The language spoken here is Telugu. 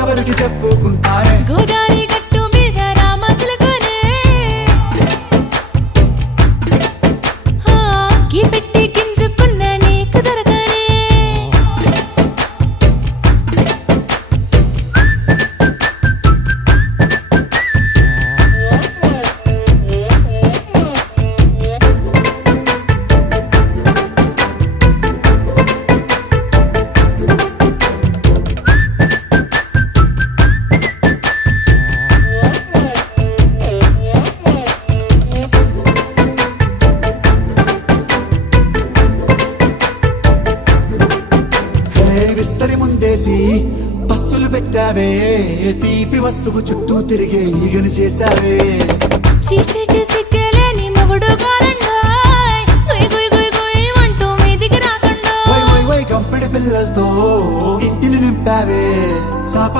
ఎవరికి చెప్పుకుంటారే గోదారి గట్టు మీద రామసులకునే కీ పెట్టి గింజుకున్న నీకు దొరకనే విస్తరి ముందేసి పస్తులు పెట్టావే తీపి వస్తువు చుట్టూ తిరిగే ఈగలు చేశావే చీచి సిగ్గలేని మొగుడు గారండోయ్ గుయ్ గుయ్ గుయ్ గుయ్ అంటూ మీదికి రాకండోయ్ వై వై వై గంపెడి పిల్లలతో ఇంటిని నింపావే